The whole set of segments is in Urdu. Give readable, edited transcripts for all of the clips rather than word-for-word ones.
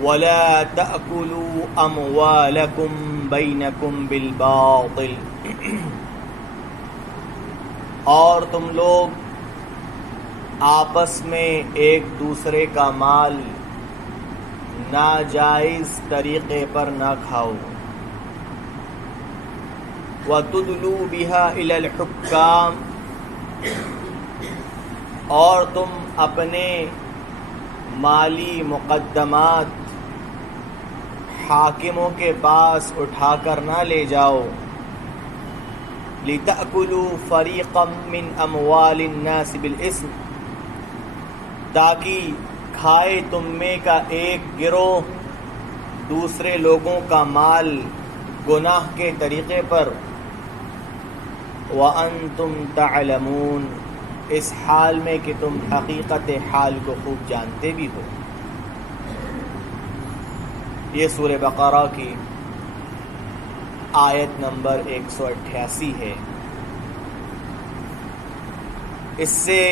وَلَا تَأْكُلُوا أَمْوَالَكُمْ بَيْنَكُمْ بِالْبَاطِلِ اور تم لوگ آپس میں ایک دوسرے کا مال ناجائز طریقے پر نہ کھاؤ. وَتُدْلُوا بِهَا إِلَى الْحُكَّامِ اور تم اپنے مالی مقدمات حاکموں کے پاس اٹھا کر نہ لے جاؤ. لِتَأْكُلُوا فَرِيقًا مِّنْ أَمْوَالِ النَّاسِ بِالْإِثْمِ تاکہ کھائے تم میں کا ایک گروہ دوسرے لوگوں کا مال گناہ کے طریقے پر. وَأَنْتُمْ تَعْلَمُونَ اس حال میں کہ تم حقیقت حال کو خوب جانتے بھی ہو. یہ سورہ بقرہ کی آیت نمبر 188 ہے. اس سے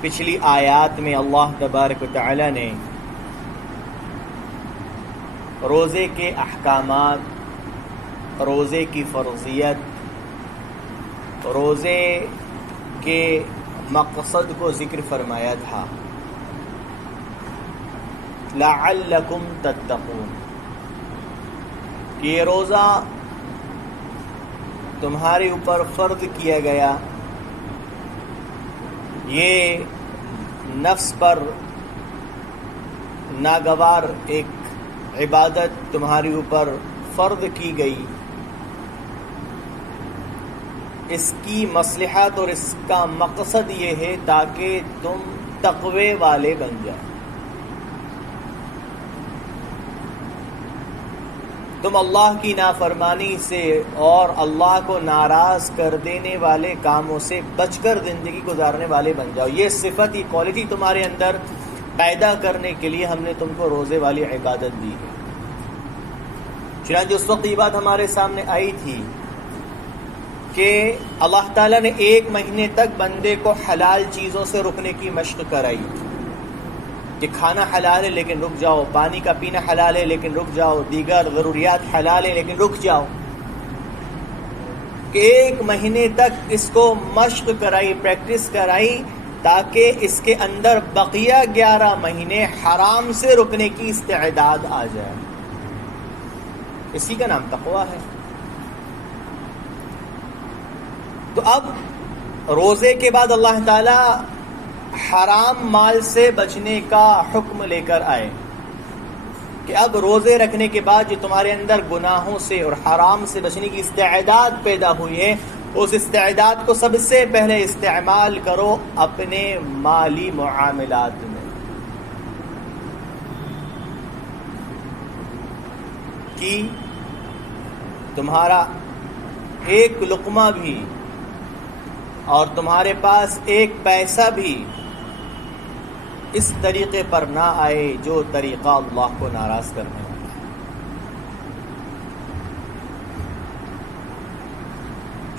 پچھلی آیات میں اللہ تبارک و تعالی نے روزے کے احکامات، روزے کی فرضیت، روزے کے مقصد کو ذکر فرمایا تھا. لعلکم تتقون کہ یہ روزہ تمہارے اوپر فرض کیا گیا، یہ نفس پر ناگوار ایک عبادت تمہارے اوپر فرض کی گئی. اس کی مصلحت اور اس کا مقصد یہ ہے تاکہ تم تقوی والے بن جاؤ. تم اللہ کی نافرمانی سے اور اللہ کو ناراض کر دینے والے کاموں سے بچ کر زندگی گزارنے والے بن جاؤ. یہ صفت، یہ کوالٹی تمہارے اندر پیدا کرنے کے لیے ہم نے تم کو روزے والی عبادت دی ہے. چنانچہ اس وقت یہ بات ہمارے سامنے آئی تھی کہ اللہ تعالیٰ نے 1 مہینے تک بندے کو حلال چیزوں سے رکنے کی مشق کرائی کہ کھانا حلال ہے لیکن رک جاؤ، پانی کا پینا حلال ہے لیکن رک جاؤ، دیگر ضروریات حلال ہے لیکن رک جاؤ. کہ 1 مہینے تک اس کو مشق کرائی، پریکٹس کرائی تاکہ اس کے اندر بقیہ 11 مہینے حرام سے رکنے کی استعداد آ جائے. اسی کا نام تقویٰ ہے. تو اب روزے کے بعد اللہ تعالی حرام مال سے بچنے کا حکم لے کر آئے کہ اب روزے رکھنے کے بعد جو تمہارے اندر گناہوں سے اور حرام سے بچنے کی استعداد پیدا ہوئی ہے، اس استعداد کو سب سے پہلے استعمال کرو اپنے مالی معاملات میں. کہ تمہارا ایک لقمہ بھی اور تمہارے پاس ایک پیسہ بھی اس طریقے پر نہ آئے جو طریقہ اللہ کو ناراض کرنے والا ہے.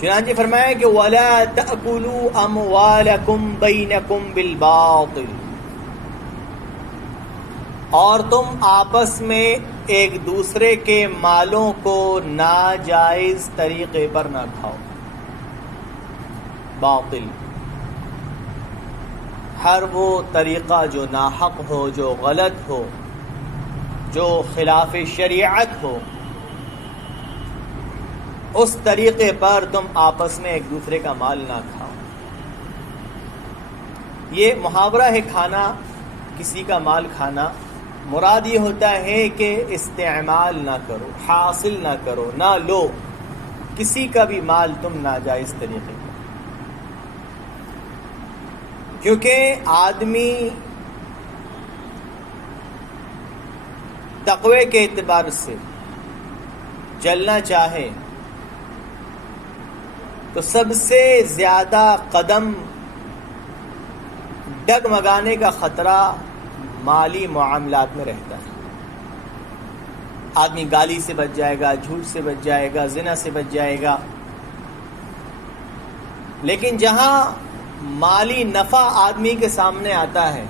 چنانچہ فرمایا کہ وَلَا تَأْكُلُوا أَمْوَالَكُمْ بَيْنَكُمْ بِالْبَاطِلِ اور تم آپس میں ایک دوسرے کے مالوں کو ناجائز طریقے پر نہ کھاؤ. باطل ہر وہ طریقہ جو ناحق ہو، جو غلط ہو، جو خلاف شریعت ہو، اس طریقے پر تم آپس میں ایک دوسرے کا مال نہ کھاؤ. یہ محاورہ ہے کھانا، کسی کا مال کھانا. مراد یہ ہوتا ہے کہ استعمال نہ کرو، حاصل نہ کرو، نہ لو کسی کا بھی مال تم ناجائز طریقے پر. کیونکہ آدمی تقوی کے اعتبار سے چلنا چاہے تو سب سے زیادہ قدم ڈگمگانے کا خطرہ مالی معاملات میں رہتا ہے. آدمی گالی سے بچ جائے گا، جھوٹ سے بچ جائے گا، زنا سے بچ جائے گا، لیکن جہاں مالی نفع آدمی کے سامنے آتا ہے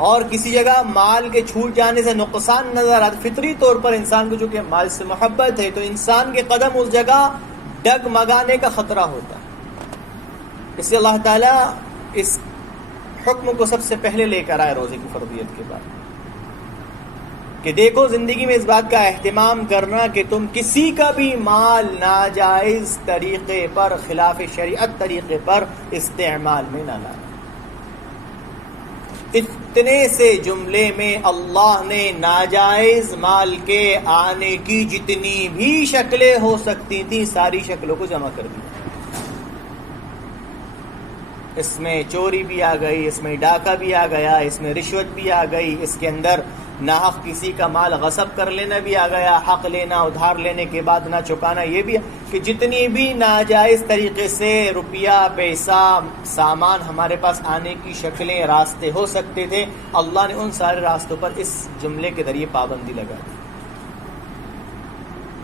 اور کسی جگہ مال کے چھوٹ جانے سے نقصان نظر آتا، فطری طور پر انسان کو چونکہ مال سے محبت ہے تو انسان کے قدم اس جگہ ڈگمگانے کا خطرہ ہوتا ہے. اس لیے اللہ تعالیٰ اس حکم کو سب سے پہلے لے کر آئے روزے کی فرضیت کے بعد کہ دیکھو زندگی میں اس بات کا اہتمام کرنا کہ تم کسی کا بھی مال ناجائز طریقے پر، خلاف شریعت طریقے پر استعمال میں نہ لانا. اتنے سے جملے میں اللہ نے ناجائز مال کے آنے کی جتنی بھی شکلیں ہو سکتی تھیں ساری شکلوں کو جمع کر دیا. اس میں چوری بھی آ گئی، اس میں ڈاکہ بھی آ گیا، اس میں رشوت بھی آ گئی، اس کے اندر ناحق کسی کا مال غصب کر لینا بھی آ گیا، حق لینا، ادھار لینے کے بعد نہ چکانا، یہ بھی کہ جتنی بھی ناجائز طریقے سے روپیہ، پیسہ، سامان ہمارے پاس آنے کی شکلیں، راستے ہو سکتے تھے، اللہ نے ان سارے راستوں پر اس جملے کے ذریعے پابندی لگا دی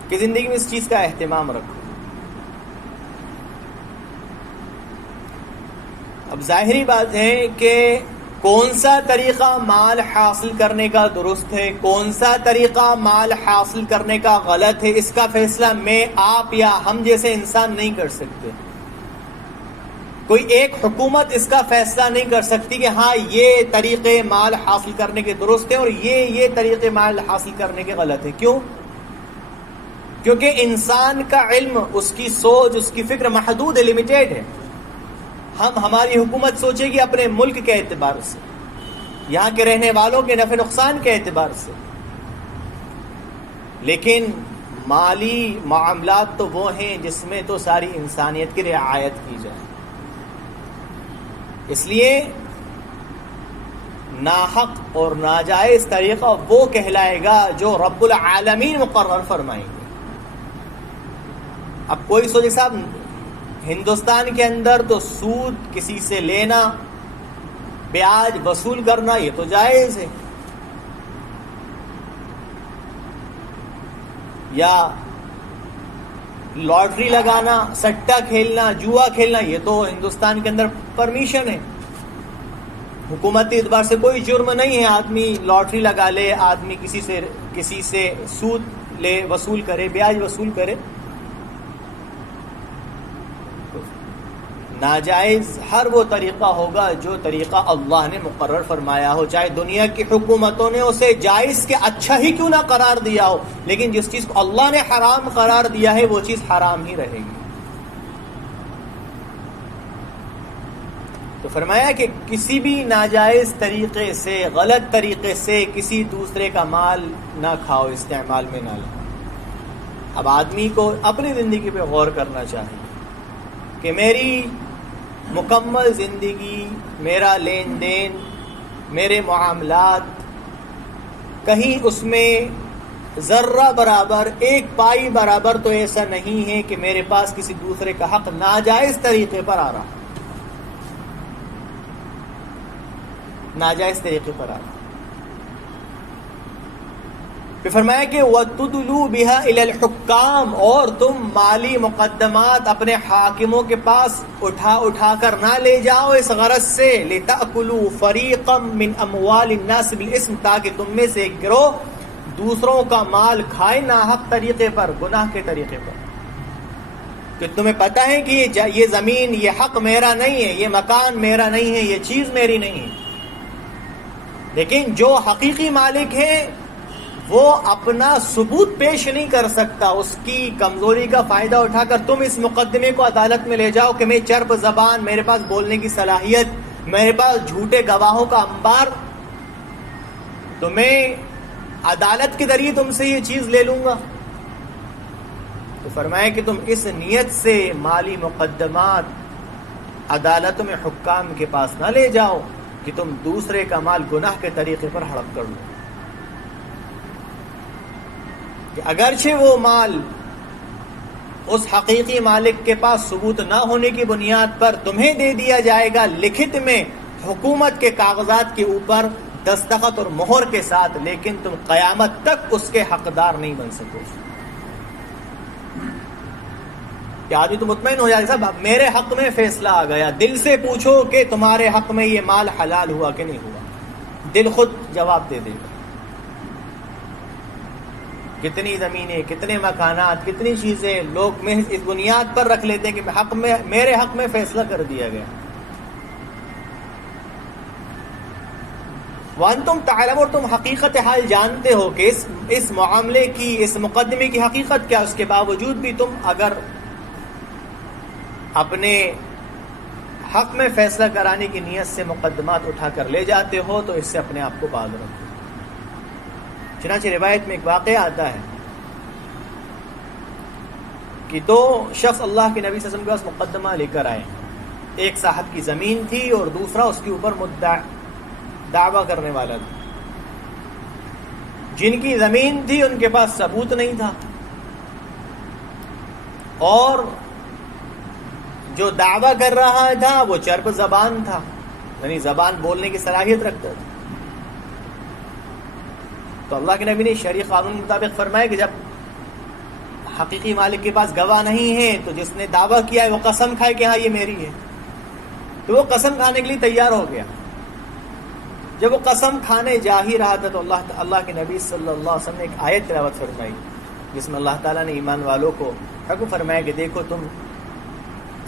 کہ زندگی میں اس چیز کا اہتمام رکھو. اب ظاہری بات ہے کہ کون سا طریقہ مال حاصل کرنے کا درست ہے، کون سا طریقہ مال حاصل کرنے کا غلط ہے، اس کا فیصلہ میں، آپ یا ہم جیسے انسان نہیں کر سکتے. کوئی ایک حکومت اس کا فیصلہ نہیں کر سکتی کہ ہاں یہ طریقے مال حاصل کرنے کے درست ہیں اور یہ طریقے مال حاصل کرنے کے غلط ہیں. کیوں؟ کیونکہ انسان کا علم، اس کی سوچ، اس کی فکر محدود ہے، لمیٹیڈ ہے. ہماری حکومت سوچے گی اپنے ملک کے اعتبار سے، یہاں کے رہنے والوں کے نفع نقصان کے اعتبار سے، لیکن مالی معاملات تو وہ ہیں جس میں تو ساری انسانیت کی رعایت کی جائے. اس لیے ناحق اور ناجائز طریقہ وہ کہلائے گا جو رب العالمین مقرر فرمائیں گے. اب کوئی سوچے صاحب ہندوستان کے اندر تو سود کسی سے لینا، بیاج وصول کرنا یہ تو جائز ہے، یا لاٹری لگانا، سٹہ کھیلنا، جوا کھیلنا یہ تو ہندوستان کے اندر پرمیشن ہے، حکومتی اعتبار سے کوئی جرم نہیں ہے. آدمی لاٹری لگا لے، آدمی کسی سے سود لے، وصول کرے، بیاج وصول کرے. ناجائز ہر وہ طریقہ ہوگا جو طریقہ اللہ نے مقرر فرمایا ہو، چاہے دنیا کی حکومتوں نے اسے جائز کے اچھا ہی کیوں نہ قرار دیا ہو، لیکن جس چیز کو اللہ نے حرام قرار دیا ہے وہ چیز حرام ہی رہے گی. تو فرمایا کہ کسی بھی ناجائز طریقے سے، غلط طریقے سے کسی دوسرے کا مال نہ کھاؤ، استعمال میں نہ لاؤ. اب آدمی کو اپنی زندگی پہ غور کرنا چاہیے کہ میری مکمل زندگی، میرا لین دین، میرے معاملات، کہیں اس میں ذرہ برابر، ایک پائی برابر تو ایسا نہیں ہے کہ میرے پاس کسی دوسرے کا حق ناجائز طریقے پر آ رہا، ناجائز طریقے پر آ رہا. پھر فرمایا کہ وَتُدْلُوا بِهَا إِلَى الْحُكَّامِ، اور تم مالی مقدمات اپنے حاکموں کے پاس اٹھا کر نہ لے جاؤ اس غرض سے لِتَأْكُلُوا فَرِيقًا مِّنْ أَمْوَالِ النَّاسِ بِالْإِثْمِ، تاکہ تم میں سے ایک گروہ دوسروں کا مال کھائے ناحق طریقے پر، گناہ کے طریقے پر. کہ تمہیں پتہ ہے کہ یہ زمین، یہ حق میرا نہیں ہے، یہ مکان میرا نہیں ہے، یہ چیز میری نہیں ہے، لیکن جو حقیقی مالک ہے وہ اپنا ثبوت پیش نہیں کر سکتا، اس کی کمزوری کا فائدہ اٹھا کر تم اس مقدمے کو عدالت میں لے جاؤ کہ میں چرب زبان، میرے پاس بولنے کی صلاحیت، میرے پاس جھوٹے گواہوں کا انبار، تو میں عدالت کے ذریعے تم سے یہ چیز لے لوں گا. تو فرمایا کہ تم اس نیت سے مالی مقدمات عدالتوں میں حکام کے پاس نہ لے جاؤ کہ تم دوسرے کا مال گناہ کے طریقے پر ہڑپ کر لو. کہ اگرچہ وہ مال اس حقیقی مالک کے پاس ثبوت نہ ہونے کی بنیاد پر تمہیں دے دیا جائے گا لکھت میں حکومت کے کاغذات کے اوپر دستخط اور مہر کے ساتھ، لیکن تم قیامت تک اس کے حقدار نہیں بن سکو. کہ آدمی تو مطمئن ہو جائے صاحب میرے حق میں فیصلہ آ گیا، دل سے پوچھو کہ تمہارے حق میں یہ مال حلال ہوا کہ نہیں ہوا. دل خود جواب دے دے گا. کتنی زمینیں، کتنے مکانات، کتنی چیزیں لوگ محض اس بنیاد پر رکھ لیتے ہیں کہ میرے حق میں فیصلہ کر دیا گیا. وانتم تعلمون، اور تم حقیقت حال جانتے ہو کہ اس معاملے کی، اس مقدمے کی حقیقت کیا. اس کے باوجود بھی تم اگر اپنے حق میں فیصلہ کرانے کی نیت سے مقدمات اٹھا کر لے جاتے ہو تو اس سے اپنے آپ کو باز رکھو. چنانچہ روایت میں ایک واقعہ آتا ہے کہ دو شخص اللہ کے نبی صلی اللہ علیہ وسلم کے پاس مقدمہ لے کر آئے. ایک صاحب کی زمین تھی اور دوسرا اس کے اوپر دعویٰ کرنے والا تھا. جن کی زمین تھی ان کے پاس ثبوت نہیں تھا، اور جو دعویٰ کر رہا تھا وہ چرب زبان تھا، یعنی زبان بولنے کی صلاحیت رکھتا تھا. تو اللہ کے نبی نے شرعی قانون کے مطابق فرمایا کہ جب حقیقی مالک کے پاس گواہ نہیں ہے تو جس نے دعویٰ کیا ہے وہ قسم کھائے کہ ہاں یہ میری ہے. تو وہ قسم کھانے کے لیے تیار ہو گیا. جب وہ قسم کھانے جا ہی رہا تھا تو اللہ کے نبی صلی اللہ علیہ وسلم نے ایک آیت تلاوت فرمائی جس میں اللہ تعالیٰ نے ایمان والوں کو حکم فرمایا کہ دیکھو تم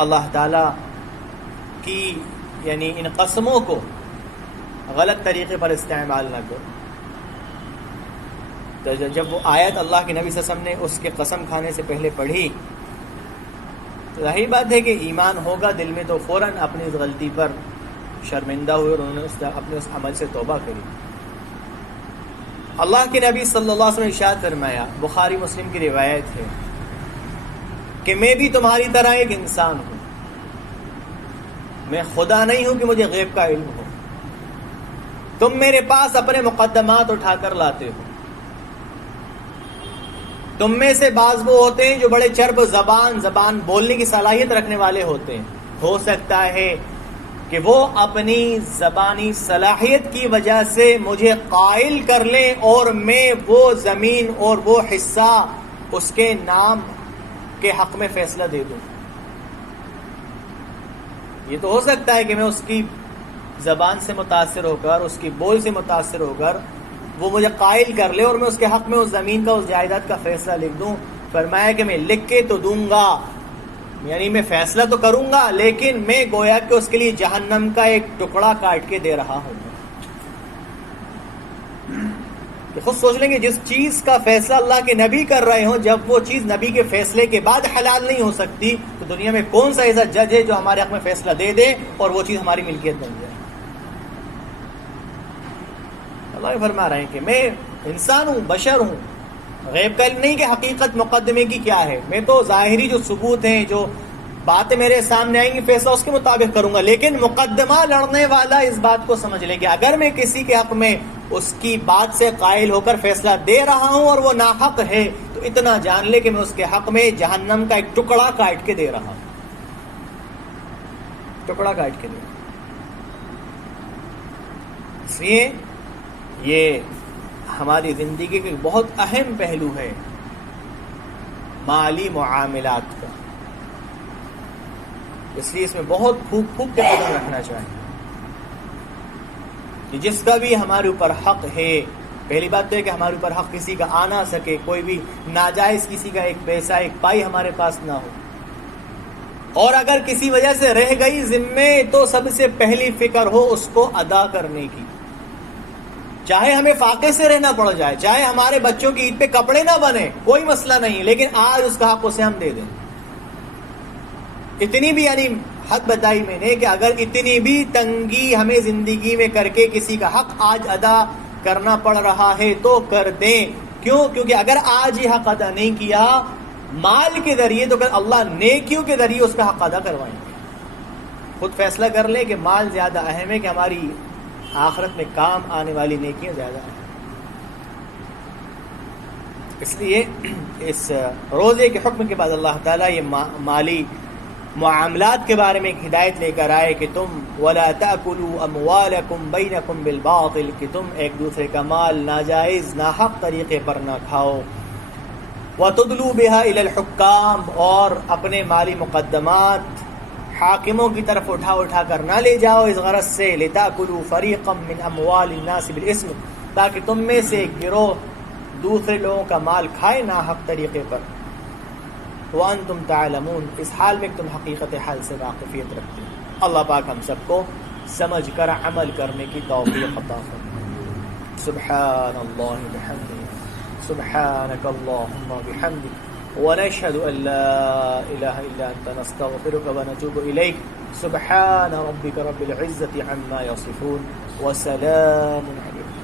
اللہ تعالیٰ کی یعنی ان قسموں کو غلط طریقے پر استعمال نہ کرو. تو جب وہ آیت اللہ کے نبی صلی اللہ علیہ وسلم نے اس کے قسم کھانے سے پہلے پڑھی تو ظاہر بات ہے کہ ایمان ہوگا دل میں، تو فوراً اپنی اس غلطی پر شرمندہ ہوئے اور انہوں نے اپنے اس عمل سے توبہ کری. اللہ کے نبی صلی اللہ علیہ وسلم نے ارشاد فرمایا، بخاری مسلم کی روایت ہے کہ میں بھی تمہاری طرح ایک انسان ہوں، میں خدا نہیں ہوں کہ مجھے غیب کا علم ہو. تم میرے پاس اپنے مقدمات اٹھا کر لاتے ہو. تم میں سے بعض وہ ہوتے ہیں جو بڑے چرب زبان بولنے کی صلاحیت رکھنے والے ہوتے ہیں. ہو سکتا ہے کہ وہ اپنی زبانی صلاحیت کی وجہ سے مجھے قائل کر لیں اور میں وہ زمین اور وہ حصہ اس کے نام کے حق میں فیصلہ دے دوں. یہ تو ہو سکتا ہے کہ میں اس کی زبان سے متاثر ہو کر، اس کی بول سے متاثر ہو کر وہ مجھے قائل کر لے اور میں اس کے حق میں اس زمین کا، اس جائیداد کا فیصلہ لکھ دوں. فرمایا کہ میں لکھ کے تو دوں گا، یعنی میں فیصلہ تو کروں گا، لیکن میں گویا کہ اس کے لیے جہنم کا ایک ٹکڑا کاٹ کے دے رہا ہوں. تو خود سوچ لیں گے جس چیز کا فیصلہ اللہ کے نبی کر رہے ہوں، جب وہ چیز نبی کے فیصلے کے بعد حلال نہیں ہو سکتی تو دنیا میں کون سا ایسا جج ہے جو ہمارے حق میں فیصلہ دے دے اور وہ چیز ہماری ملکیت بن جائے. اللہ فرما رہے ہیں کہ میں انسان ہوں، بشر ہوں، غیب کا علم نہیں کہ حقیقت مقدمے کی کیا ہے. میں تو ظاہری جو ثبوت ہیں، جو باتیں میرے سامنے آئیں گی، فیصلہ اس کے مطابق کروں گا. لیکن مقدمہ لڑنے والا اس بات کو سمجھ لے کہ اگر میں کسی کے حق میں اس کی بات سے قائل ہو کر فیصلہ دے رہا ہوں اور وہ ناحق ہے تو اتنا جان لے کہ میں اس کے حق میں جہنم کا ایک ٹکڑا کاٹ کے دے رہا ہوں. ٹکڑا کاٹ کے دے. اس لیے یہ ہماری زندگی کے بہت اہم پہلو ہے مالی معاملات کا. اس لیے اس میں بہت پھوک کے قدم رکھنا چاہیے کہ جس کا بھی ہمارے اوپر حق ہے، پہلی بات تو ہے کہ ہمارے اوپر حق کسی کا آ نہ سکے، کوئی بھی ناجائز کسی کا ایک پیسہ، ایک پائی ہمارے پاس نہ ہو. اور اگر کسی وجہ سے رہ گئی ذمے تو سب سے پہلی فکر ہو اس کو ادا کرنے کی. چاہے ہمیں فاقے سے رہنا پڑ جائے، چاہے ہمارے بچوں کی عید پہ کپڑے نہ بنے، کوئی مسئلہ نہیں، لیکن آج اس کا حق اسے ہم دے دیں. اتنی بھی یعنی حد بتائی میں نے کہ اگر اتنی بھی تنگی ہمیں زندگی میں کر کے کسی کا حق آج ادا کرنا پڑ رہا ہے تو کر دیں. کیوں؟ کیونکہ اگر آج یہ حق ادا نہیں کیا مال کے ذریعے تو پھر اللہ نیکیوں کے ذریعے اس کا حق ادا کروائیں گے. خود فیصلہ کر لیں کہ مال زیادہ اہم ہے کہ ہماری آخرت میں کام آنے والی نیکیاں زیادہ ہیں. اس لیے اس روزے کے حکم کے بعد اللہ تعالیٰ یہ مالی معاملات کے بارے میں ایک ہدایت لے کر آئے کہ تم وَلَا تَأْكُلُوا أَمْوَالَكُمْ بَيْنَكُمْ بِالْبَاطِلِ، کہ تم ایک دوسرے کا مال ناجائز ناحق طریقے پر نہ کھاؤ. وَتُدْلُوا بِهَا إِلَى الْحُكَّامِ، اور اپنے مالی مقدمات حاکموں کی طرف اٹھا اٹھا کر نہ لے جاؤ اس غرض سے لتاکلوا فریقا من اموال الناس بالاسم، تاکہ تم میں سے ایک گروہ دوسرے لوگوں کا مال کھائے ناحق طریقے پر، وانتم تعلمون، اس حال میں کہ تم حقیقت حال سے واقفیت رکھتے ہیں۔ اللہ پاک ہم سب کو سمجھ کر عمل کرنے کی توفیق عطا فرمائے۔ سبحان اللہ بحمدہ، سبحانک اللہم بحمدک، ونشهد أن لا إله إلا أنت نستغفرك ونتوب إليك، سبحان ربك رب العزة عما يصفون وسلام عليكم۔